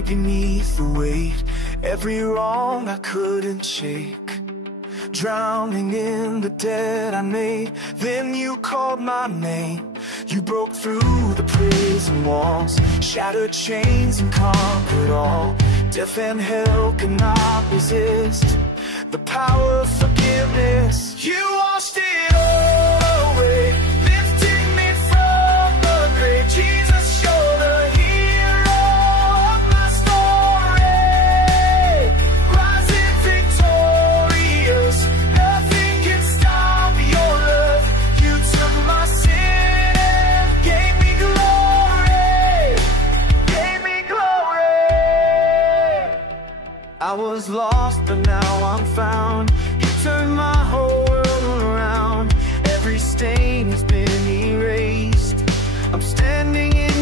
glory beneath the weight, every wrong I couldn't shake, drowning in the debt I made. Then you called my name. You broke through the prison walls, shattered chains and conquered all. Death and hell cannot resist the power of forgiveness. You washed it all away, lifting me from the grave. Jesus, you're the hero of my story, rising victorious. Nothing can stop your love. You took my sin and gave me glory, gave me glory. I was lost, but now I'm found. You turned my whole world around. Every stain has been erased. I'm standing in